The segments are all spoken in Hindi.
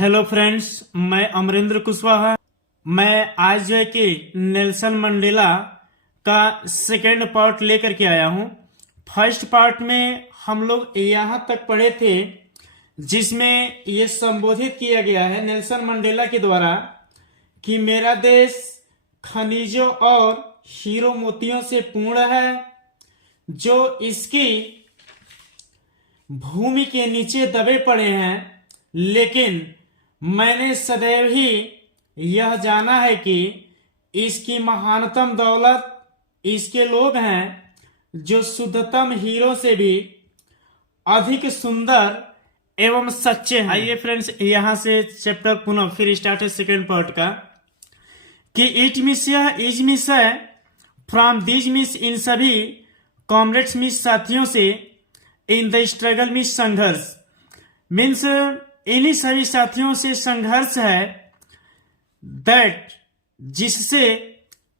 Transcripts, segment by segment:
हेलो फ्रेंड्स, मैं अमरेंद्र कुशवाहा। मैं आज जो है कि नेल्सन मंडेला का सेकेंड पार्ट लेकर के आया हूँ। फर्स्ट पार्ट में हम लोग यहाँ तक पढ़े थे जिसमें ये संबोधित किया गया है नेल्सन मंडेला के द्वारा कि मेरा देश खनिजों और हीरो मोतियों से पूर्ण है, जो इसकी भूमि के नीचे दबे पड़े हैं, लेकिन मैंने सदैव ही यह जाना है कि इसकी महानतम दौलत इसके लोग हैं जो शुद्धतम हीरो से भी अधिक सुंदर एवं सच्चे हैं। आइए फ्रेंड्स, यहां से चैप्टर पुनः फिर स्टार्ट है सेकेंड पार्ट का कि इट मिस इज मिस है फ्रॉम दिस मिस इन सभी कॉमरेड्स मिस साथियों से इन द स्ट्रगल मिस संघर्ष मीन्स इन्हीं सभी साथियों से संघर्ष है दैट जिससे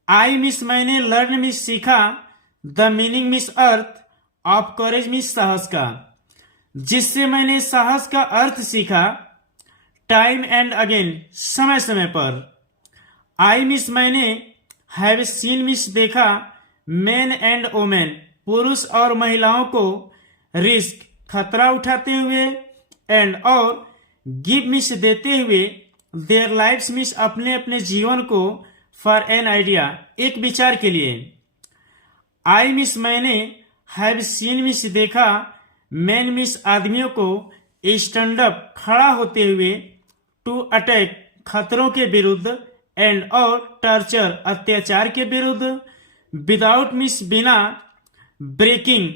आई मिस मैंने लर्न मिस सीखा the meaning Miss earth of courage miss साहस का, जिससे मैंने साहस का अर्थ सीखा टाइम एंड अगेन समय समय पर। आई मिस मैंने हैव सीन मिस देखा मेन एंड वोमेन पुरुष और महिलाओं को रिस्क खतरा उठाते हुए एंड और गिव मिस देते हुए देयर लाइफ्स मिस अपने अपने जीवन को फॉर एन आइडिया एक विचार के लिए। आई मिस मैंने हैव सीन मिस देखा मैन मिस आदमियों को स्टैंड अप खड़ा होते हुए टू अटैक खतरों के विरुद्ध एंड और टॉर्चर अत्याचार के विरुद्ध विदाउट मिस बिना ब्रेकिंग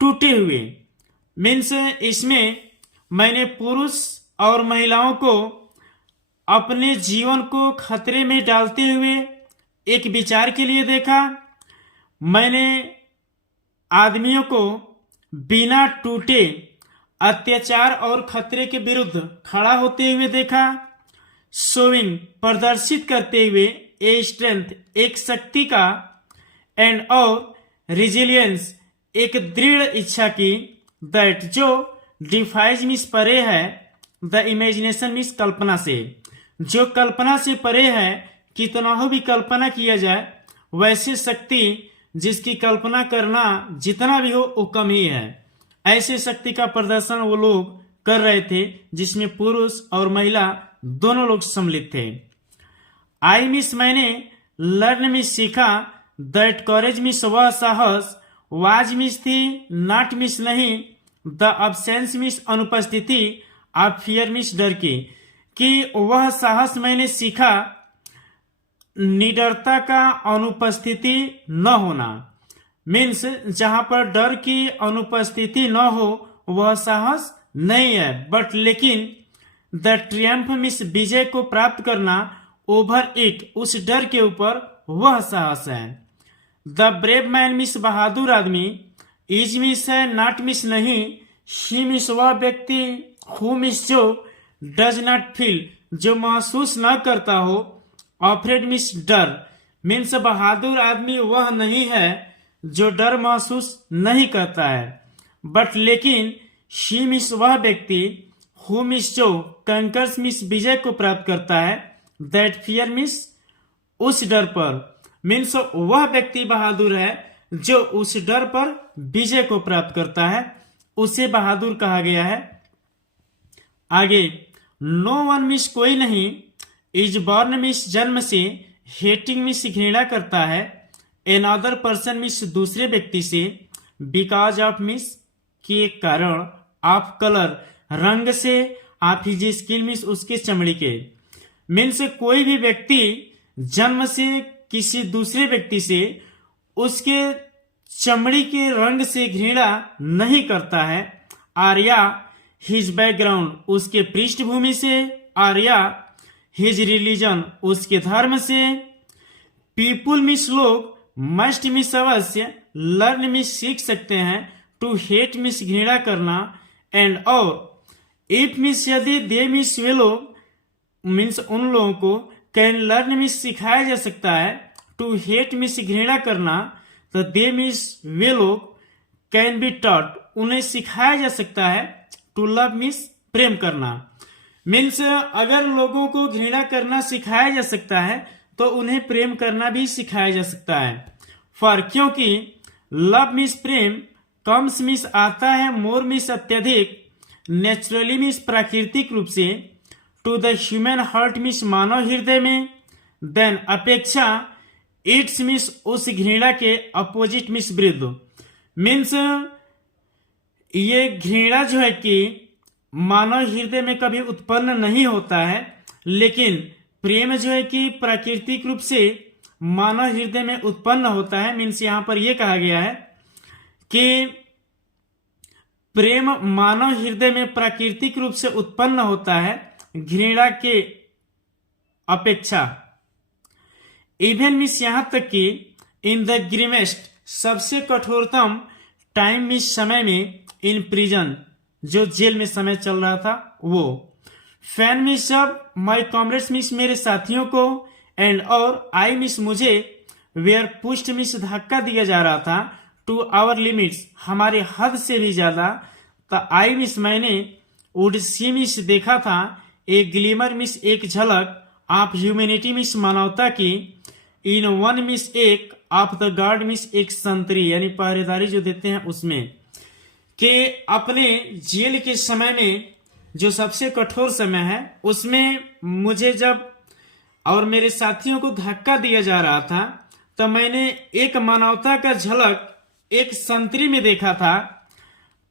टूटे हुए। मीन्स इसमें मैंने पुरुष और महिलाओं को अपने जीवन को खतरे में डालते हुए एक विचार के लिए देखा। मैंने आदमियों को बिना टूटे अत्याचार और खतरे के विरुद्ध खड़ा होते हुए देखा। शोइंग प्रदर्शित करते हुए ए स्ट्रेंथ एक शक्ति का एंड और रिजिलियंस एक दृढ़ इच्छा की दैट जो डिफाइज मिस परे है द इमेजिनेशन मिस कल्पना से, जो कल्पना से परे है। कितना हो भी कल्पना किया जाए वैसे शक्ति जिसकी कल्पना करना जितना भी हो वो कम ही है, ऐसे शक्ति का प्रदर्शन वो लोग कर रहे थे जिसमें पुरुष और महिला दोनों लोग सम्मिलित थे। आई मिस मैंने लर्न मिस सीखा दैट कॉरेज मिस वह साहस वाज मिस थी नॉट मिस नहीं द अब्सेंस मिस अनुपस्थिति आप फियर मिस डर की, कि वह साहस मैंने सीखा निडरता का अनुपस्थिति न होना। मीन्स जहां पर डर की अनुपस्थिति न हो वह साहस नहीं है, बट लेकिन द ट्रियम्फ मिस विजय को प्राप्त करना ओवर इट उस डर के ऊपर वह साहस है। द ब्रेव मैन मिस बहादुर आदमी इज मिस है नॉट मिस नहीं ही मिस वह व्यक्ति हु मिस जो डज नॉट फील जो महसूस न करता हो ऑफ्रेड मिस डर। मीन्स बहादुर आदमी वह नहीं है जो डर महसूस नहीं करता है, बट लेकिन ही मिस वह व्यक्ति हु मिस जो कंकर्स मिस विजय को प्राप्त करता है दैट फियर मिस उस डर पर। मीन्स वह व्यक्ति बहादुर है जो उस डर पर विजय को प्राप्त करता है, उसे बहादुर कहा गया है। आगे नो वन मिस कोई नहीं इज बॉर्न मिस जन्म से हेटिंग मिस घृणा करता है एन अदर पर्सन मिस दूसरे व्यक्ति से बिकॉज ऑफ मिस के कारण ऑफ कलर रंग से ऑफ हिज स्किन मिस उसके चमड़ी के। मीन्स कोई भी व्यक्ति जन्म से किसी दूसरे व्यक्ति से उसके चमड़ी के रंग से घृणा नहीं करता है, आर्या हिज बैकग्राउंड उसके पृष्ठभूमि से, आर्या हिज रिलीजन उसके धर्म से। पीपुल मिस लोग मस्ट मिस अवश्य लर्न मिस सीख सकते हैं टू हेट मिस घृणा करना एंड और इफ मिस यदि दे मिस वे लोग मीन्स उन लोगों को कैन लर्न मिस सिखाया जा सकता है टू हेट मिस घृणा करना, तो दे मिस वे लोग कैन बी टॉट उन्हें सिखाया जा सकता है टू लव मिस प्रेम करना। मीन्स अगर लोगों को घृणा करना सिखाया जा सकता है तो उन्हें प्रेम करना भी सिखाया जा सकता है। फॉर क्योंकि लव मीन्स प्रेम, कम्स मीन्स आता है, मोर मीन्स अत्यधिक, नेचुरली मीन्स प्राकृतिक रूप से, to the human heart means मानव हृदय में, देन अपेक्षा, इट्स मीन्स उस घृणा के अपोजिट मीन्स विरुद्ध। मीन्स ये घृणा जो है कि मानव हृदय में कभी उत्पन्न नहीं होता है, लेकिन प्रेम जो है कि प्राकृतिक रूप से मानव हृदय में उत्पन्न होता है। मीन्स यहां पर यह कहा गया है कि प्रेम मानव हृदय में प्राकृतिक रूप से उत्पन्न होता है घृणा के अपेक्षा। इवन मीन्स यहां तक कि इन द ग्रीमेस्ट, सबसे कठोरतम टाइम मीन्स समय में, इन प्रिजन, जो जेल में समय चल रहा था वो। फैन मीन्स सब, माई कॉमरेड्स मीन्स मेरे साथियों को, एंड और आई मीन्स मुझे, वेयर पुस्ट मीन्स धक्का दिया जा रहा था, टू आवर लिमिट्स हमारे हद से भी ज्यादा, तो आई मीन्स मैंने, वुड सी मीन्स देखा था, एक ग्लिमर मीन्स एक झलक, आप ह्यूमैनिटी मीन्स मानवता की, इन वन मीन्स एक, ऑफ द गार्ड मीन्स एक संतरी यानी पहरेदारी जो देते हैं उसमें, कि अपने जेल के समय में जो सबसे कठोर समय है उसमें मुझे जब और मेरे साथियों को धक्का दिया जा रहा था तो मैंने एक मानवता का झलक एक संतरी में देखा था।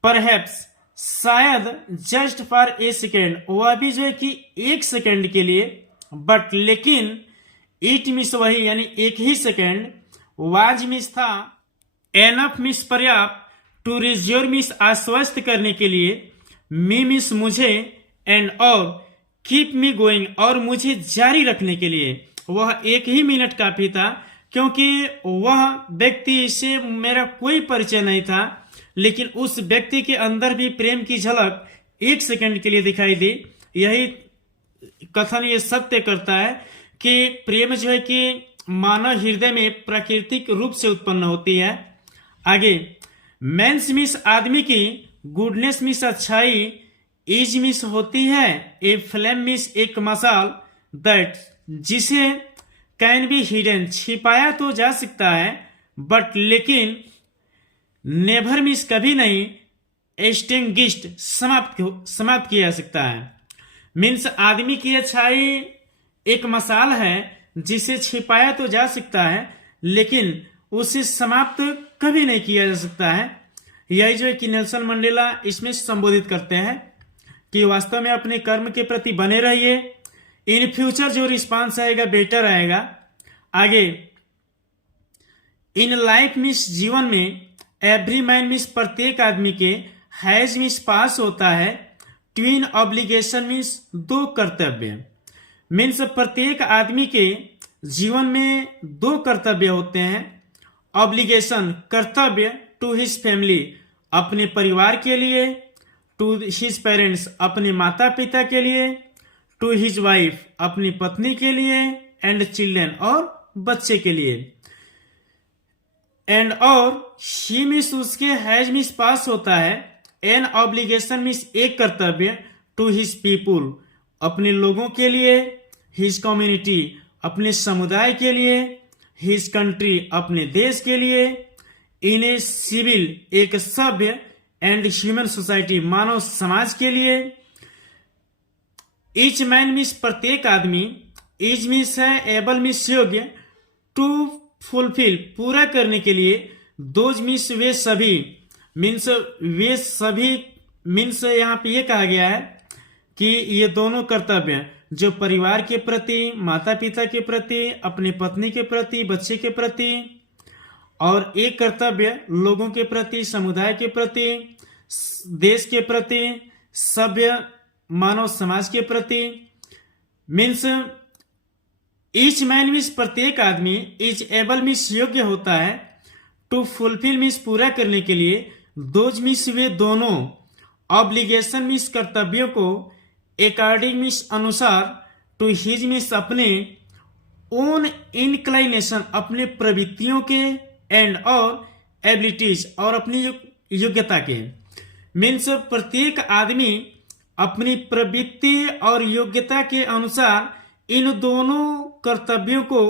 परहैप्स, शायद, जस्ट फॉर ए सेकेंड, वह भी जो है कि एक सेकेंड के लिए, बट लेकिन, इट मिस वही यानी एक ही सेकेंड, वाज मिस था, एनफ मिस पर्याप्त, टू रिज्योर मिस आश्वस्त करने के लिए, मी मिस मुझे, एंड और कीप मी गोइंग और मुझे जारी रखने के लिए। वह एक ही मिनट काफी था क्योंकि वह व्यक्ति से मेरा कोई परिचय नहीं था, लेकिन उस व्यक्ति के अंदर भी प्रेम की झलक एक सेकंड के लिए दिखाई दी। यही कथन ये सत्य करता है कि प्रेम जो है कि मानव हृदय में प्राकृतिक रूप से उत्पन्न होती है। आगे, मेंस मिस आदमी की, गुडनेस मिस अच्छाई, इज मिस होती है, ए फ्लेम मिस एक मसाल, दैट जिसे कैन बी हिडन छिपाया तो जा सकता है, बट लेकिन नेवर मिस कभी नहीं, एक्सटिंग्विश्ड समाप्त किया जा सकता है। मीन्स आदमी की अच्छाई एक मसाल है जिसे छिपाया तो जा सकता है लेकिन उसे समाप्त कभी नहीं किया जा सकता है। यही जो है कि नेल्सन मंडेला इसमें संबोधित करते हैं कि वास्तव में अपने कर्म के प्रति बने रहिए, इन फ्यूचर जो रिस्पांस आएगा बेटर आएगा। आगे, इन लाइफ मीन्स जीवन में, एवरी मैन मीन्स प्रत्येक आदमी के, हैज मीन्स पास होता है, ट्विन ऑब्लिगेशन मीन्स दो कर्तव्य। मीन्स प्रत्येक आदमी के जीवन में दो कर्तव्य होते हैं। ऑब्लिगेशन कर्तव्य, टू हिज फैमिली अपने परिवार के लिए, टू हिज पेरेंट्स अपने माता पिता के लिए, टू हिज वाइफ अपनी पत्नी के लिए, एंड चिल्ड्रन और बच्चे के लिए। एंड और ही मीन्स उसके, हैज मीन्स पास होता है, एन ऑब्लिगेशन मीन्स एक कर्तव्य, टू हिज पीपुल अपने लोगों के लिए, हिज कम्युनिटी अपने समुदाय के लिए, हिज कंट्री अपने देश के लिए, इन ए सिविल एक सभ्य, एंड ह्यूमन सोसाइटी मानव समाज के लिए। ईच मैन मीन्स प्रत्येक आदमी, इज मीन्स है एबल मीन्स योग्य, टू फुलफिल पूरा करने के लिए, दोज मीन्स वे सभी, मीन्स वे सभी, मीन्स यहाँ पे ये कहा गया है कि ये दोनों कर्तव्य जो परिवार के प्रति, माता पिता के प्रति, अपनी पत्नी के प्रति, बच्चे के प्रति, और एक कर्तव्य लोगों के प्रति, समुदाय के प्रति, देश के प्रति, सभ्य मानव समाज के प्रति। मीन्स ईच मैन मीन्स प्रत्येक आदमी, इज एबल मीन्स योग्य होता है, टू फुलफिल मीन्स पूरा करने के लिए, दोज मीन्स वे दोनों, ऑब्लिगेशन मीन्स कर्तव्यों को, अकॉर्डिंग मीन्स अनुसार, टू हिज मीन्स अपने, ओन इनक्लाइनेशन अपने प्रवृत्तियों के, एंड और एबिलिटीज और अपनी योग्यता के। मीन्स प्रत्येक आदमी अपनी प्रवृत्ति और योग्यता के अनुसार इन दोनों कर्तव्यों को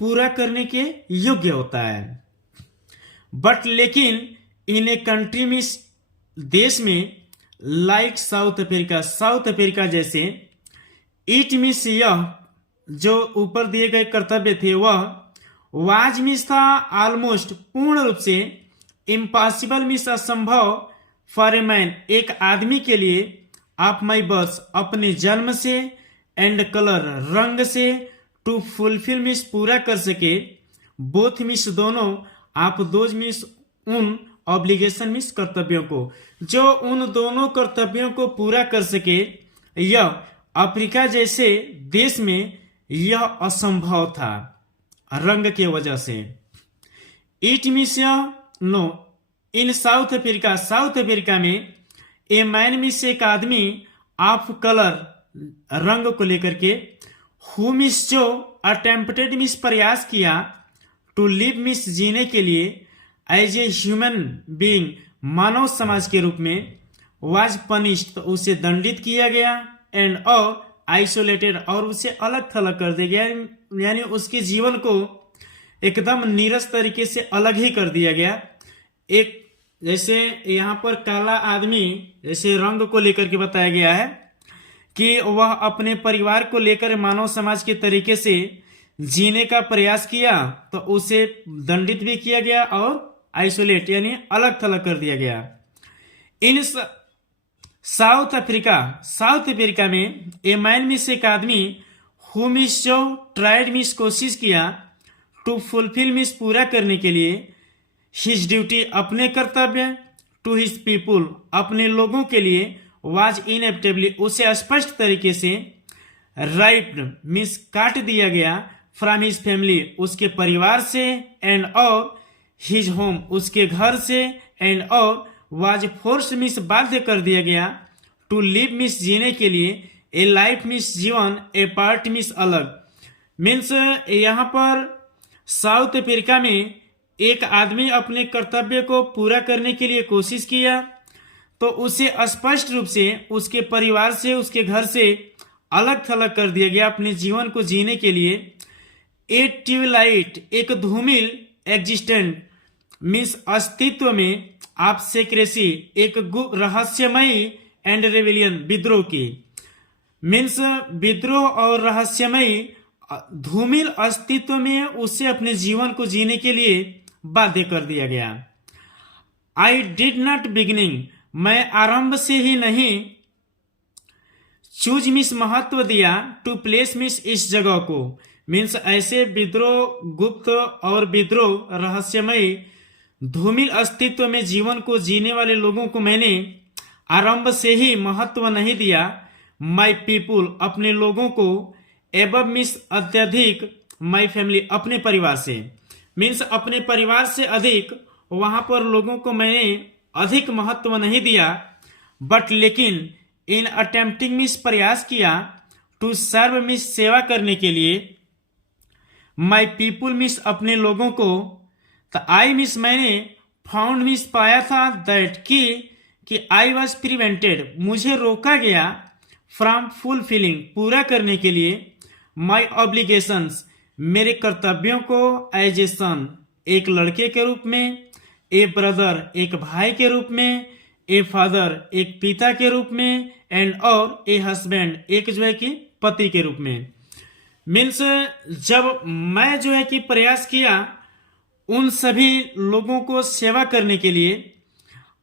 पूरा करने के योग्य होता है। बट लेकिन इन ए कंट्री में, देश में, लाइक साउथ अफ्रीका जैसे, इट मीन्स यह जो ऊपर दिए गए कर्तव्य थे वह वाज मीन्स था ऑलमोस्ट पूर्ण रूप से, इम्पॉसिबल मीन्स असंभव, फॉर ए मैन एक आदमी के लिए, ऑफ माई बर्थ अपने जन्म से, एंड कलर रंग से, टू फुलफिल मीन्स पूरा कर सके, बोथ मीन्स दोनों, आप दोज मीन्स उन, ऑब्लिगेशन मीन्स कर्तव्यों को, जो उन दोनों कर्तव्यों को पूरा कर सके, यह अफ्रीका जैसे देश में यह असंभव था रंग के वजह से। It means no in south Africa में ए मैन मीन्स एक आदमी, ऑफ कलर रंग को लेकर के, हु मीन्स जो, अटेम्प्टेड मीन्स प्रयास किया, टू लिव मीन्स जीने के लिए, एज ए ह्यूमन बीइंग मानव समाज के रूप में, वाज पनिश्ड तो उसे दंडित किया गया, एंड और आइसोलेटेड और उसे अलग थलग कर दिया गया, यानी उसके जीवन को एकदम नीरस तरीके से अलग ही कर दिया गया। एक जैसे यहाँ पर काला आदमी जैसे रंग को लेकर के बताया गया है कि वह अपने परिवार को लेकर मानव समाज के तरीके से जीने का प्रयास किया तो उसे दंडित भी किया गया और आइसोलेट यानी अलग थलग कर दिया गया। इन साउथ अफ्रीका में ए मैन मिस एक आदमी, हु मिस जो ट्राइड मिस कोशिश किया, टू फुलफिल मिस पूरा करने के लिए, हिज ड्यूटी अपने कर्तव्य, टू हिज पीपुल अपने लोगों के लिए, वाज इनएविटेबली उसे स्पष्ट तरीके से, राइप्ड मिस काट दिया गया, फ्रॉम हिज फैमिली उसके परिवार से, एंड और हिज होम उसके घर से, एंड और वाज फोर्स मिस बाध्य कर दिया गया, टू लिव मिस जीने के लिए, ए लाइफ मिस जीवन, ए पार्ट मिस अलग। मीन्स यहाँ पर साउथ अफ्रीका में एक आदमी अपने कर्तव्य को पूरा करने के लिए कोशिश किया तो उसे स्पष्ट रूप से उसके परिवार से, उसके घर से अलग थलग कर दिया गया अपने जीवन को जीने के लिए। ए ट्यूबलाइट एक धूमिल, एग्जिस्टेंट मीन्स अस्तित्व में, आप सेक्रेसी एक रहस्यमयी, एंड रेविलियन विद्रोह की, मीन्स विद्रोह और रहस्यमयी धूमिल अस्तित्व में उसे अपने जीवन को जीने के लिए बाध्य कर दिया गया। आई डिड नॉट बिगिनिंग मैं आरंभ से ही नहीं, चूज मिस महत्व दिया, टू प्लेस मिस इस जगह को, मीन्स ऐसे विद्रोह, गुप्त और विद्रोह रहस्यमयी धूमिल अस्तित्व में जीवन को जीने वाले लोगों को मैंने आरंभ से ही महत्व नहीं दिया। माई पीपुल अपने लोगों को, एबव मिस अत्यधिक, माई फैमिली अपने परिवार से, मीन्स अपने परिवार से अधिक वहां पर लोगों को मैंने अधिक महत्व नहीं दिया। बट लेकिन इन अटेम्प्टिंग मिस प्रयास किया, टू सर्व मिस सेवा करने के लिए, माई पीपुल मिस अपने लोगों को, तो आई मिस मैंने फाउंड मिस पाया था, दैट कि आई वॉज प्रिवेंटेड मुझे रोका गया, फ्रॉम फुलफिलिंग पूरा करने के लिए, माई ऑब्लिगेशंस मेरे कर्तव्यों को, एज ए सन एक लड़के के रूप में, ए ब्रदर एक भाई के रूप में, ए फादर एक पिता के रूप में, एंड और ए हस्बैंड एक जो है कि पति के रूप में। मीन्स जब मैं जो है कि प्रयास किया उन सभी लोगों को सेवा करने के लिए,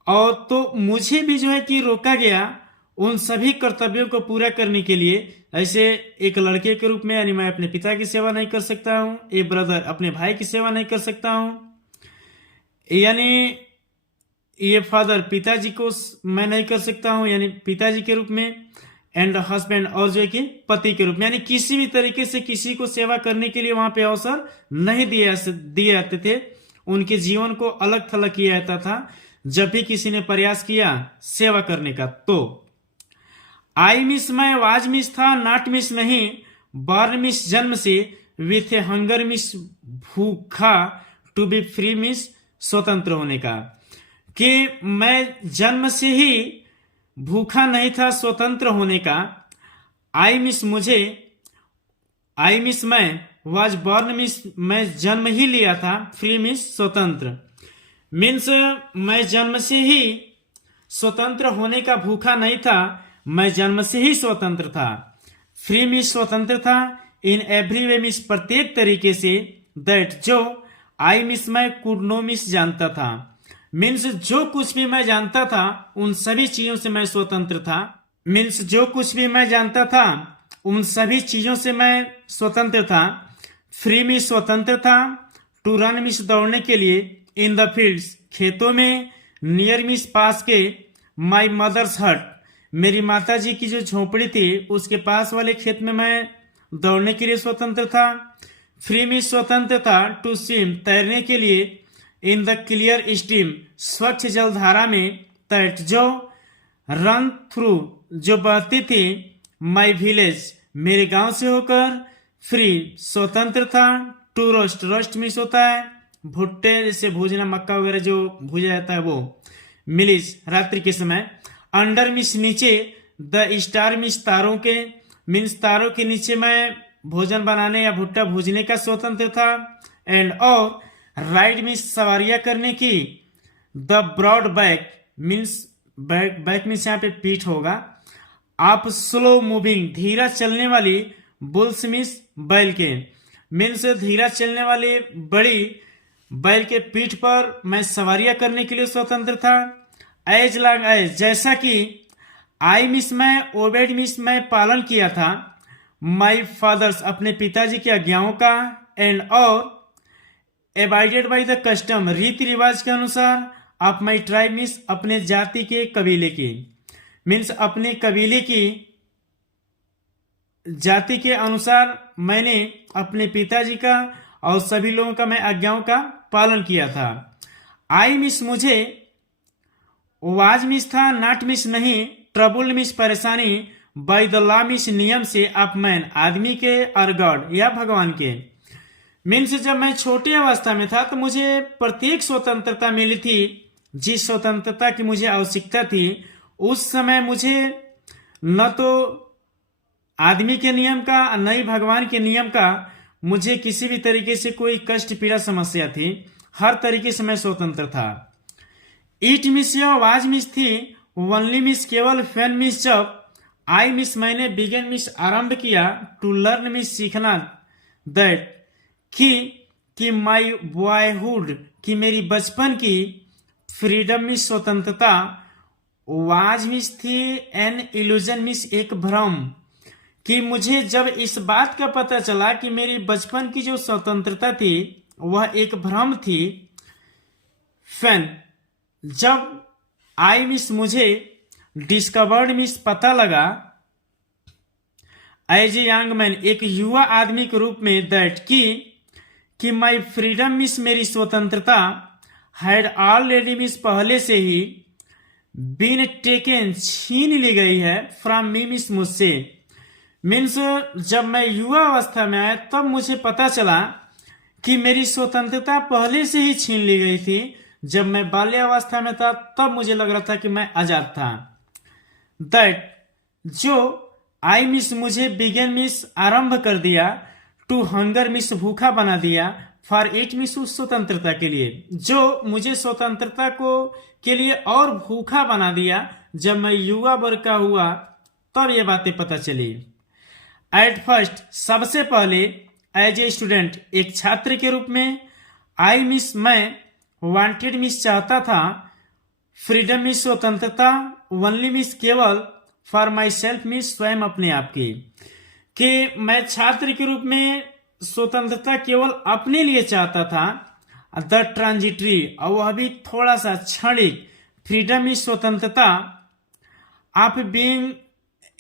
और तो मुझे भी जो है कि रोका गया उन सभी कर्तव्यों को पूरा करने के लिए। ऐसे एक लड़के के रूप में यानी मैं अपने पिता की सेवा नहीं कर सकता हूँ, ए ब्रदर अपने भाई की सेवा नहीं कर सकता हूँ, यानी ये फादर पिताजी को मैं नहीं कर सकता हूँ यानी पिताजी के रूप में, एंड हस्बैंड और जो है कि पति के रूप में, यानी किसी भी तरीके से किसी को सेवा करने के लिए वहां पे अवसर नहीं दिए जाते थे। उनके जीवन को अलग थलग किया जाता था जब भी किसी ने प्रयास किया सेवा करने का। तो आई मिस मैं वाज मिस था, नॉट मिस नहीं, बर्न मिस जन्म से, विथ ए हंगर मिस भूखा, टू बी फ्री मिस स्वतंत्र होने का, कि मैं जन्म से ही भूखा नहीं था स्वतंत्र होने का। आई मिस मैं वॉज बॉर्न मिस मैं जन्म ही लिया था। फ्री मिस स्वतंत्र मीन्स मैं जन्म से ही स्वतंत्र होने का भूखा नहीं था, मैं जन्म से ही स्वतंत्र था। फ्री मिस स्वतंत्र था। इन एवरी वे मिस प्रत्येक तरीके से। दैट जो आई मिस मैं कुड नो मिस जानता था। मीन्स जो कुछ भी मैं जानता था उन सभी चीजों से मैं स्वतंत्र था। मीन्स जो कुछ भी मैं जानता था उन सभी चीजों से मैं स्वतंत्र था। फ्री मिस स्वतंत्र था। टू रन मिस दौड़ने के लिए। इन द फील्ड्स खेतों में। नियर मिस पास के। माई मदर्स हट मेरी माता जी की जो झोपड़ी थी उसके पास वाले खेत में मैं दौड़ने के लिए स्वतंत्र था। फ्री मिस स्वतंत्र था। टू स्विम तैरने के लिए। इन द क्लियर स्ट्रीम स्वच्छ जलधारा में। दैट जो रन थ्रू जो बहती थी। माई विलेज मेरे गांव से होकर। फ्री स्वतंत्र था। टू रोस्ट रोस्ट मिस होता है भुट्टे जैसे भूजना, मक्का वगैरह जो भूजा जाता है वो। मिलिस रात्रि के समय। अंडर मिस नीचे। द स्टार मिस तारों के। मीन्स तारों के नीचे मैं भोजन बनाने या भुट्टा भूजने का स्वतंत्र था। एंड और राइड मिस सवारियां करने की। The broad back means back means यहाँ पे पीठ होगा। आप स्लो मूविंग धीरा चलने वाली। बुल्स मिस बैल के मीन्स धीरा चलने वाली बड़ी बैल के पीठ पर मैं सवारियां करने के लिए स्वतंत्र था। एज लॉन्ग एज जैसा कि आई मिस मैं ओबेड मिस मैं पालन किया था। माई फादर्स अपने पिताजी की आज्ञाओं का। एंड और एबाइडेड बाई द कस्टम रीति रिवाज के अनुसार। ऑफ माई ट्राइब मिस अपने जाति के कबीले की। मीन्स अपने कबीले की जाति के अनुसार मैंने अपने पिताजी का और सभी लोगों का मैं आज्ञाओं का पालन किया था। आई मिस मुझे वाज मिस था नॉट मिस नहीं। ट्रबुल मिस परेशानी। बाय द लॉ मिस नियम से। ऑफ मैन आदमी के और गॉड या भगवान के। मीन्स जब मैं छोटी अवस्था में था तो मुझे प्रत्येक स्वतंत्रता मिली थी। जिस स्वतंत्रता की मुझे आवश्यकता थी उस समय मुझे न तो आदमी के नियम का न ही भगवान के नियम का मुझे किसी भी तरीके से कोई कष्ट पीड़ा समस्या थी। हर तरीके से मैं स्वतंत्र था। ईट मिस या वाज मिस थी। ओनली मिस केवल फैन मिस जब। आई मिस मैंने बिगेन मिस आरंभ किया। टू लर्न मिस सीखना। दैट कि माई बॉयहुड कि मेरी बचपन की। फ्रीडम मिस स्वतंत्रता। वाज मिस थी एन इल्यूजन मिस एक भ्रम कि मुझे जब इस बात का पता चला कि मेरी बचपन की जो स्वतंत्रता थी वह एक भ्रम थी। फैन जब आई मिस मुझे डिस्कवर्ड मिस पता लगा। एज ए यंग मैन एक युवा आदमी के रूप में। दैट कि माई फ्रीडम मिस मेरी स्वतंत्रता। हैड ऑलरेडी मिस पहले से ही। बीन टेकन छीन ली गई है। फ्रॉम मी मिस मुझसे। मीन्स जब मैं युवा अवस्था में आया तब मुझे पता चला कि मेरी स्वतंत्रता पहले से ही छीन ली गई थी। जब मैं बाल्यावस्था में था तब मुझे लग रहा था कि मैं आजाद था। दैट जो आई मिस मुझे बिगेन मिस आरंभ कर दिया। टू हंगर मिस भूखा बना दिया। फॉर इट मिस उस स्वतंत्रता के लिए जो मुझे स्वतंत्रता को के लिए और भूखा बना दिया। जब मैं युवा वर्ग का हुआ तब ये बातें पता चली। एट फर्स्ट सबसे पहले एज ए स्टूडेंट एक छात्र के रूप में। आई मिस मैं वांटेड मिस चाहता था। फ्रीडम मिस स्वतंत्रता। ओनली मिस केवल। फॉर माई सेल्फ मिस स्वयं अपने आप की। कि मैं छात्र के रूप में स्वतंत्रता केवल अपने लिए चाहता था। द ट्रांजिटरी और वह भी थोड़ा सा क्षणिक। फ्रीडम मिस स्वतंत्रता। आप बीइंग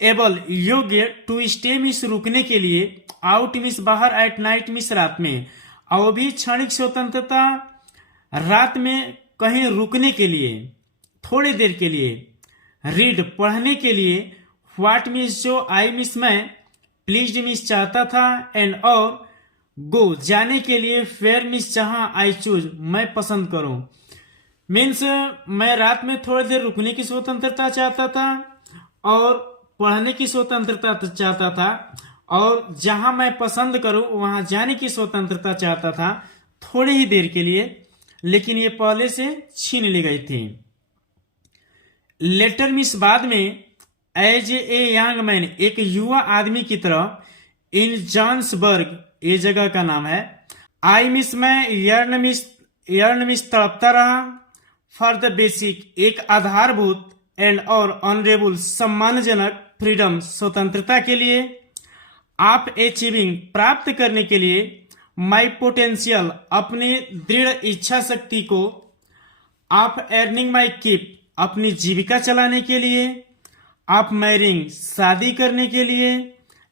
एबल योग्य। टू स्टे मिस रुकने के लिए। आउट मिस बाहर। एट नाइट मिस रात में और भी क्षणिक स्वतंत्रता रात में कहीं रुकने के लिए थोड़ी देर के लिए। रीड पढ़ने के लिए। व्हाट मिस जो आई मिस मैं प्लीज्ड मिस चाहता था। एंड और गो जाने के लिए। फेयर मिस जहां आई चूज मैं पसंद करूं। मीन्स मैं रात में थोड़ी देर रुकने की स्वतंत्रता चाहता था। और पढ़ने की स्वतंत्रता चाहता था, और जहां मैं पसंद करूं वहां जाने की स्वतंत्रता चाहता था थोड़ी ही देर के लिए, लेकिन ये पहले से छीन ली गई थी। लेटर मिस बाद में एज ए यंग मैन, एक युवा आदमी की तरह इन जॉन्सबर्ग, ये जगह का नाम है, आई मिस, मैं यर्न मिस तड़पता रहा फॉर द बेसिक, एक आधारभूत एंड और ऑनरेबल, सम्मानजनक फ्रीडम, स्वतंत्रता के लिए, आप अचीविंग, प्राप्त करने के लिए, माई पोटेंशियल, अपनी दृढ़ इच्छा शक्ति को, आप अर्निंग माई कीप, अपनी जीविका चलाने के लिए, आप मैरिंग, शादी करने के लिए,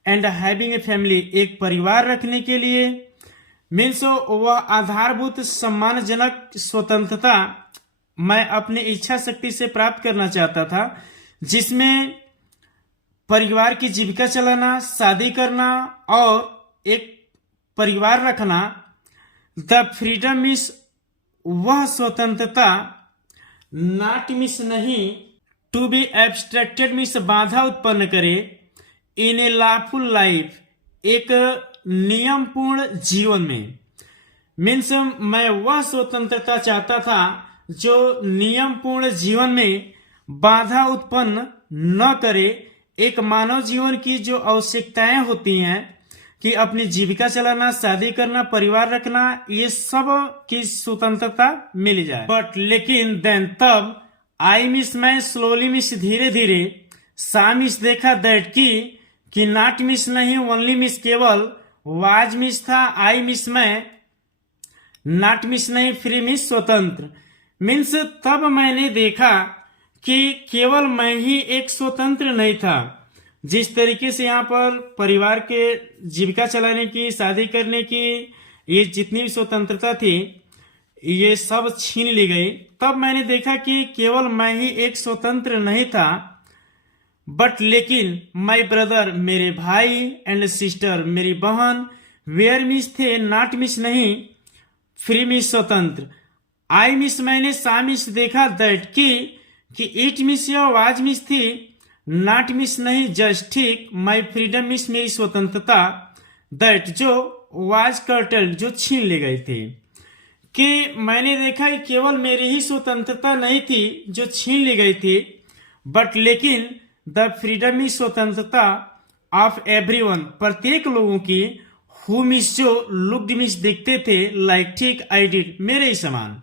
एंड हैविंग ए फैमिली, एक परिवार रखने के लिए। मीन्स वह आधारभूत सम्मानजनक स्वतंत्रता मैं अपनी इच्छा शक्ति से प्राप्त करना चाहता था, जिसमें परिवार की जीविका चलाना, शादी करना और एक परिवार रखना। द फ्रीडम इज, वह स्वतंत्रता, नॉट मिस नहीं, टू बी एब्स्ट्रैक्टेड मिस, बाधा उत्पन्न करे, इन ए लॉफुल लाइफ, एक नियमपूर्ण जीवन में। मीन्स मैं वह स्वतंत्रता चाहता था जो नियमपूर्ण जीवन में बाधा उत्पन्न न करे, एक मानव जीवन की जो आवश्यकताएं होती हैं कि अपनी जीविका चलाना, शादी करना, परिवार रखना, ये सब की स्वतंत्रता मिल जाए। बट लेकिन देन तब आई मिस, मैं स्लोली मिस, धीरे धीरे, सा मिस, देखा, दैट कि नॉट मिस नहीं, ओनली मिस, केवल, वाज मिस था, आई मिस मैं, नॉट मिस नहीं, फ्री मिस, स्वतंत्र। मीन्स तब मैंने देखा कि केवल मैं ही एक स्वतंत्र नहीं था। जिस तरीके से यहाँ पर परिवार के जीविका चलाने की, शादी करने की, ये जितनी भी स्वतंत्रता थी ये सब छीन ली गई। तब मैंने देखा कि केवल मैं ही एक स्वतंत्र नहीं था, बट लेकिन माई ब्रदर, मेरे भाई, एंड सिस्टर, मेरी बहन, वेयर मिस थे, नॉट मिस नहीं, फ्री मिस, स्वतंत्र। आई मिस, मैंने सा मिस देखा, दैट कि इट मिस या वाज मिस थी, नॉट मिस नहीं, जस्ट ठीक, माई फ्रीडम मिस, मेरी स्वतंत्रता, दैट जो वाज कर्टल, जो छीन ली गई थी। कि मैंने देखा कि केवल मेरी ही स्वतंत्रता नहीं थी जो छीन ली गई थी, बट लेकिन द फ्रीडम इज, स्वतंत्रता ऑफ एवरीवन, प्रत्येक लोगों की, हु मिस, जो लुक्ड मिस, दिखते थे, लाइक ठीक, आई डिड, मेरे ही समान।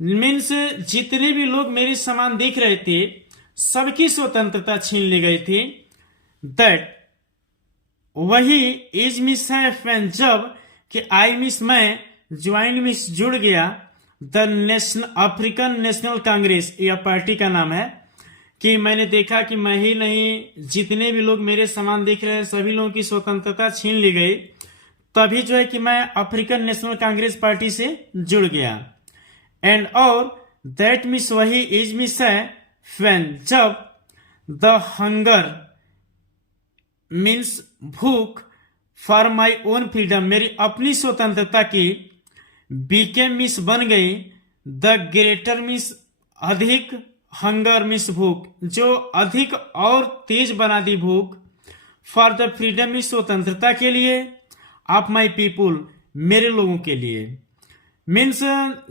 मीन्स जितने भी लोग मेरे समान दिख रहे थे सबकी स्वतंत्रता छीन ली गई थी। दैट वही इज मिस है फैन, जब कि आई मिस, मैं ज्वाइन मिस, जुड़ गया, the national African national Congress, यह पार्टी का नाम है। कि मैंने देखा कि मैं ही नहीं, जितने भी लोग मेरे समान दिख रहे हैं सभी लोगों की स्वतंत्रता छीन ली गई। तभी जो है कि मैं अफ्रीकन नेशनल कांग्रेस पार्टी से जुड़ गया। एंड और दैट मिस, वही इज मिस है फैन, जब द हंगर मीन्स भूख, फॉर माई ओन फ्रीडम, मेरी अपनी स्वतंत्रता की, बीकेम मिस, बन गई, द ग्रेटर मिस, अधिक, हंगर मिस, भूख, जो अधिक और तेज बना दी भूख, फॉर द फ्रीडम मिस, स्वतंत्रता के लिए, ऑफ माई पीपुल, मेरे लोगों के लिए। मीन्स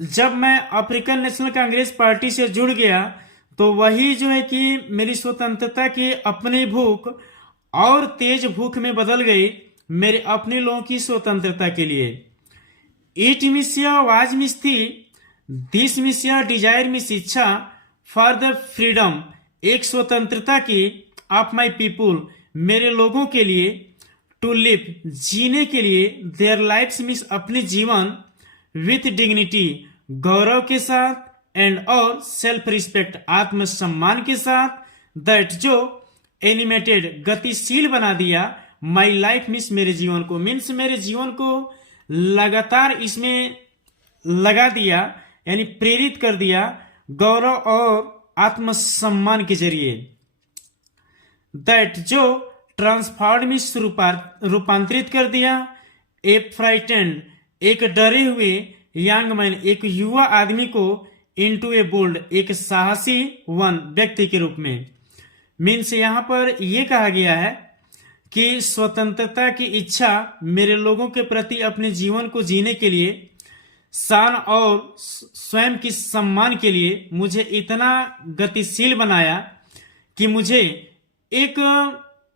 जब मैं अफ्रीकन नेशनल कांग्रेस पार्टी से जुड़ गया तो वही जो है कि मेरी स्वतंत्रता की अपनी भूख और तेज भूख में बदल गई मेरे अपने लोगों की स्वतंत्रता के लिए। इट मिस या वाज मिस थी, दिस मिस या डिजायर मिस, इच्छा, फॉर द फ्रीडम, एक स्वतंत्रता की, ऑफ माई पीपुल, मेरे लोगों के लिए, टू लिव, जीने के लिए, देयर लाइफ्स मिस, अपने जीवन, विथ डिग्निटी, गौरव के साथ, एंड और सेल्फ रिस्पेक्ट, आत्मसम्मान के साथ, दैट जो एनिमेटेड, गतिशील बना दिया, माई लाइफ मिस, मेरे जीवन को, मीन्स मेरे जीवन को लगातार इसमें लगा दिया, यानी प्रेरित कर दिया गौरव और आत्मसम्मान के जरिए। दैट जो ट्रांसफॉर्ड मिस, रूपांतरित कर दिया, ए फ्राइटेंड, एक डरे हुए, यंग मैन, एक युवा आदमी को, इनटू ए बोल्ड, एक साहसी वन, व्यक्ति के रूप में। मीन्स यहाँ पर यह कहा गया है कि स्वतंत्रता की इच्छा मेरे लोगों के प्रति अपने जीवन को जीने के लिए, शान और स्वयं की सम्मान के लिए मुझे इतना गतिशील बनाया कि मुझे एक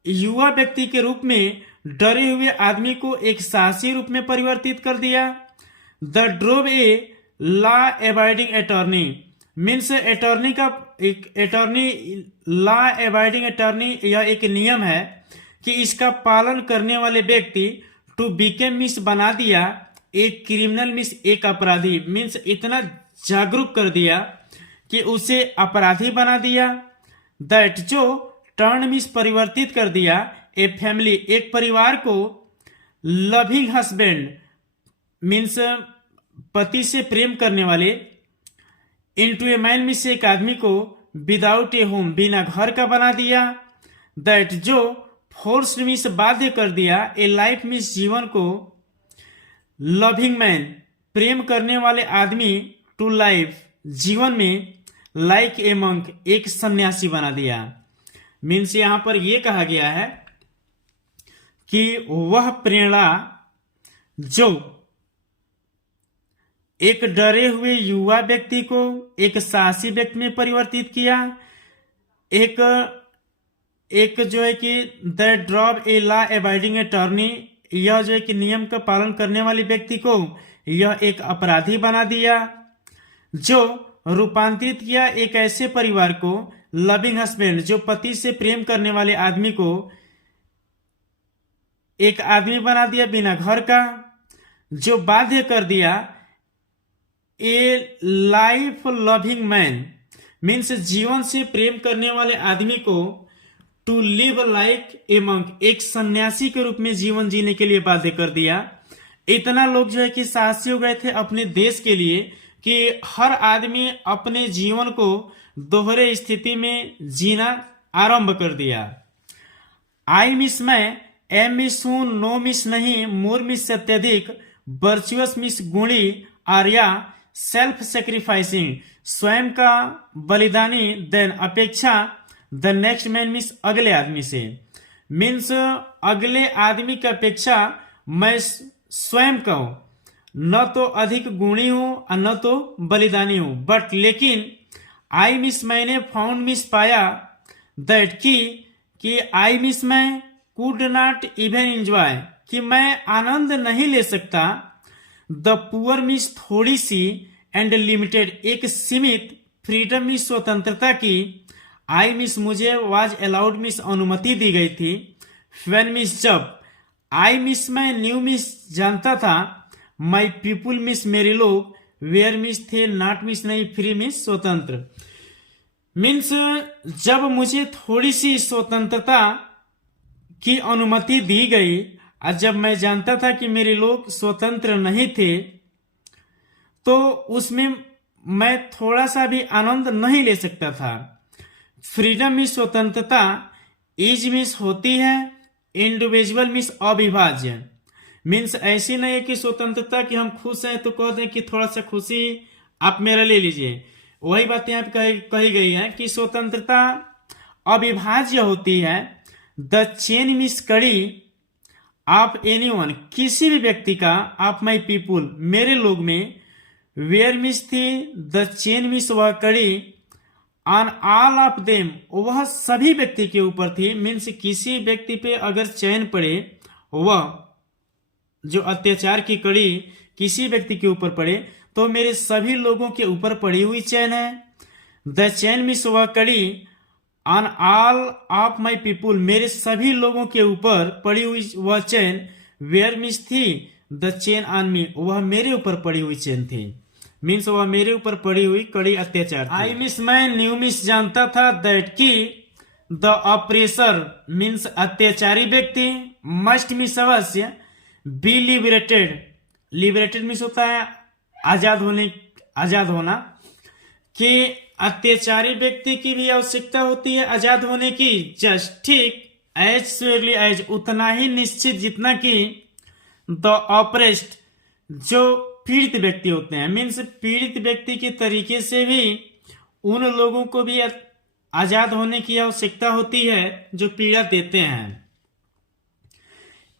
युवा व्यक्ति के रूप में डरे हुए आदमी को एक साहसी रूप में परिवर्तित कर दिया। The drove a law abiding attorney, means attorney का एक अटॉर्नी, लॉ अबाइडिंग अटॉर्नी यह एक नियम है कि इसका पालन करने वाले व्यक्ति टू बिकेम मीन्स बना दिया एक क्रिमिनल मीन्स एक अपराधी, मीन्स इतना जागरूक कर दिया कि उसे अपराधी बना दिया। दैट जो टर्न मीन्स परिवर्तित कर दिया ए फैमिली एक परिवार को, लविंग हस्बैंड मीन्स पति से प्रेम करने वाले, इनटू ए मैन मीन्स एक आदमी को विदाउट ए होम बिना घर का बना दिया। दैट जो फोर्स्ड मीन्स बाध्य कर दिया ए लाइफ मीन्स जीवन को, लविंग मैन प्रेम करने वाले आदमी टू लाइफ जीवन में, लाइक ए मंक एक सन्यासी बना दिया। मीन्स यहां पर यह कहा गया है कि वह प्रेरणा जो एक डरे हुए युवा व्यक्ति को एक साहसी व्यक्ति में परिवर्तित किया, एक जो है कि the drop a law abiding attorney, यह जो है कि नियम का पालन करने वाले व्यक्ति को यह एक अपराधी बना दिया। जो रूपांतरित किया एक ऐसे परिवार को, लविंग हस्बैंड जो पति से प्रेम करने वाले आदमी को एक आदमी बना दिया बिना घर का। जो बाध्य कर दिया a life loving man means जीवन से प्रेम करने वाले आदमी को to live like a monk एक सन्यासी के रूप में जीवन जीने के लिए बाध्य कर दिया। इतना लोग जो है कि साहसी हो गए थे अपने देश के लिए कि हर आदमी अपने जीवन को दोहरे स्थिति में जीना आरंभ कर दिया। आई मिस मैं, एम मिस हूं, नो मिस नहीं, मोर मिस अत्यधिक, वर्चुअस मिस गुणी, आर्या सेल्फ सेक्रीफाइसिंग स्वयं का बलिदानी, देन अपेक्षा द नेक्स्ट मैन मीन्स अगले आदमी से, मीन्स अगले आदमी की अपेक्षा मैं स्वयं का हूं, न तो अधिक गुणी हूं और न तो बलिदानी हूं, बट लेकिन आई मिस मैंने फाउंड मिस पाया दैट कि आई मिस मैं कुड नॉट इवन एंजॉय कि मैं आनंद नहीं ले सकता, द पुअर मिस थोड़ी सी एंड लिमिटेड एक सीमित फ्रीडम मिस स्वतंत्रता की, आई मिस मुझे वाज अलाउड मिस अनुमति दी गई थी, व्हेन मिस जब, आई मिस मैं न्यू मिस जानता था, माई पीपुल मिस मेरे लोग, वेयर मिस थे नॉट मिस नहीं, फ्री मिस स्वतंत्र। मीन्स जब मुझे थोड़ी सी स्वतंत्रता की अनुमति दी गई और जब मैं जानता था कि मेरे लोग स्वतंत्र नहीं थे तो उसमें मैं थोड़ा सा भी आनंद नहीं ले सकता था। फ्रीडम में स्वतंत्रता इज मिस होती है, इंडिविजुअल मिस अविभाज्य, मीन्स ऐसी नहीं है कि स्वतंत्रता कि हम खुश हैं तो कह दें कि थोड़ा सा खुशी आप मेरा ले लीजिए। वही बात यहाँ पे कही गई है कि स्वतंत्रता अविभाज्य होती है। द चेन मिस कड़ी आप एनीवन किसी भी व्यक्ति का, आप माई पीपुल मेरे लोग में, वेयर मिस थी द चेन मिस वह कड़ी, ऑन ऑल ऑफ देम वह सभी व्यक्ति के ऊपर थी, मीन्स किसी व्यक्ति पे अगर चैन पड़े, वह जो अत्याचार की कड़ी किसी व्यक्ति के ऊपर पड़े तो मेरे सभी लोगों के ऊपर पड़ी हुई चैन है। द चैन मीन्स वह कड़ी, on all of my people मेरे सभी लोगों के ऊपर पड़ी हुई वह चैन, वेयर मिस थी द चेन ऑन मी वह मेरे ऊपर पड़ी हुई चैन थी, मीन्स वह मेरे ऊपर पड़ी हुई कड़ी अत्याचार। आई मिस मैं न्यू मिस जानता था दैट की द ऑपरेसर मीन्स अत्याचारी व्यक्ति, मस्ट मिस अवश्य, बी लिबरेटेड, लिबरेटेड मीन्स होता है आजाद होना, कि अत्याचारी व्यक्ति की भी आवश्यकता होती है आजाद होने की, जस्ट ठीक एज श्योरली एज उतना ही निश्चित जितना कि द ऑपरेस्ड जो पीड़ित व्यक्ति होते हैं, मीन्स पीड़ित व्यक्ति के तरीके से भी उन लोगों को भी आजाद होने की आवश्यकता होती है जो पीड़ा देते हैं।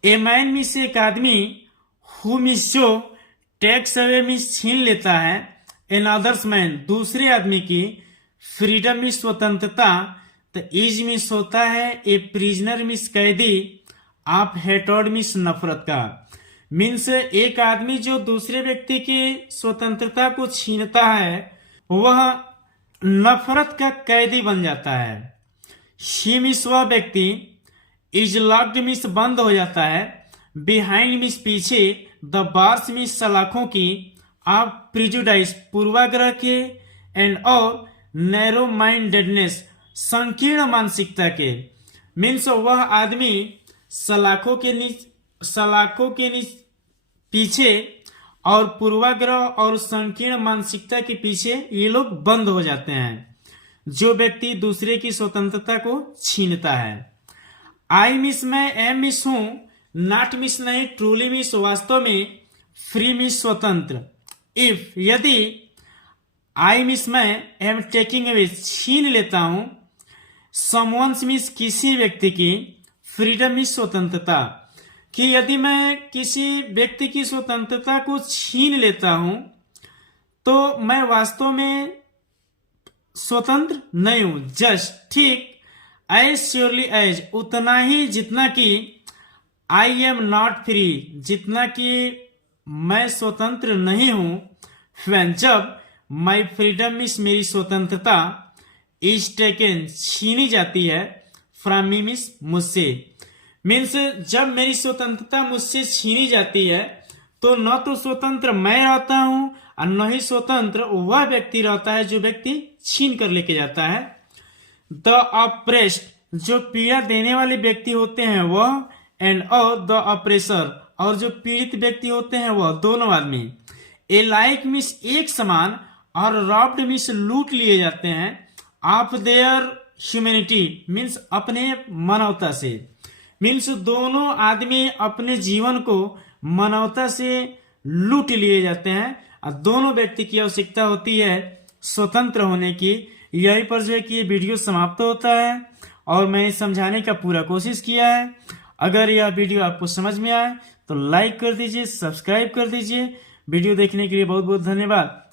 ए मैन मीन्स एक आदमी, हु मीन्स जो, टेक्स अवे मीन्स छीन लेता है, एन अदर्स मैन दूसरे आदमी की, फ्रीडम मीन्स स्वतंत्रता, तो इज मीन्स होता है ए प्रिजनर मीन्स कैदी, आप हेटोड मीन्स नफरत का। मीन्स एक आदमी जो दूसरे व्यक्ति की स्वतंत्रता को छीनता है वह नफरत का कैदी बन जाता है। ही मीन्स वह व्यक्ति, इज लॉक्ड मीन्स बंद हो जाता है, बिहाइंड मीन्स पीछे, द बार्स मीन्स सलाखों की, आप प्रिजुडाइस पूर्वाग्रह के, एंड और नैरो माइंडेडनेस संकीर्ण मानसिकता के। मीन्स वह आदमी सलाखों के पीछे और पूर्वाग्रह और संकीर्ण मानसिकता के पीछे ये लोग बंद हो जाते हैं जो व्यक्ति दूसरे की स्वतंत्रता को छीनता है। आई मिस मैं, एम मिस हूं, नॉट मिस नहीं, ट्रूली मिस वास्तव में, फ्री मिस स्वतंत्र। इफ यदि आई मिस मैं, एम टेकिंग अवे छीन लेता हूं, समवंस मिस किसी व्यक्ति की, फ्रीडम मिस स्वतंत्रता, कि यदि मैं किसी व्यक्ति की स्वतंत्रता को छीन लेता हूं तो मैं वास्तव में स्वतंत्र नहीं हूं। जस्ट ठीक, एज श्योरली एज उतना ही जितना कि आई एम नॉट फ्री जितना कि मैं स्वतंत्र नहीं हूं। व्हेन जब माई फ्रीडम मीन्स मेरी स्वतंत्रता, इज टेकन छीनी जाती है, फ्रॉम मी मीन्स मुझसे। मीन्स जब मेरी स्वतंत्रता मुझसे छीनी जाती है तो न तो स्वतंत्र मैं रहता हूं और न ही स्वतंत्र वह व्यक्ति रहता है जो व्यक्ति छीन कर लेके जाता है। द अप्रेस्ड जो पीड़ा देने वाले व्यक्ति होते हैं वह, एंड और द अप्रेसर और जो पीड़ित व्यक्ति होते हैं वह, दोनों आदमी। ए लाइक मीन्स एक समान, और रॉब्ड मीन्स लूट लिए जाते हैं, ऑफ देयर ह्यूमैनिटी मीन्स अपने मानवता से। मीन्स दोनों आदमी अपने जीवन को मानवता से लूट लिए जाते हैं और दोनों व्यक्ति की आवश्यकता होती है स्वतंत्र होने की। यहीं पर जो है कि ये वीडियो समाप्त होता है और मैंने समझाने का पूरा कोशिश किया है। अगर यह वीडियो आपको समझ में आए तो लाइक कर दीजिए, सब्सक्राइब कर दीजिए। वीडियो देखने के लिए बहुत बहुत धन्यवाद।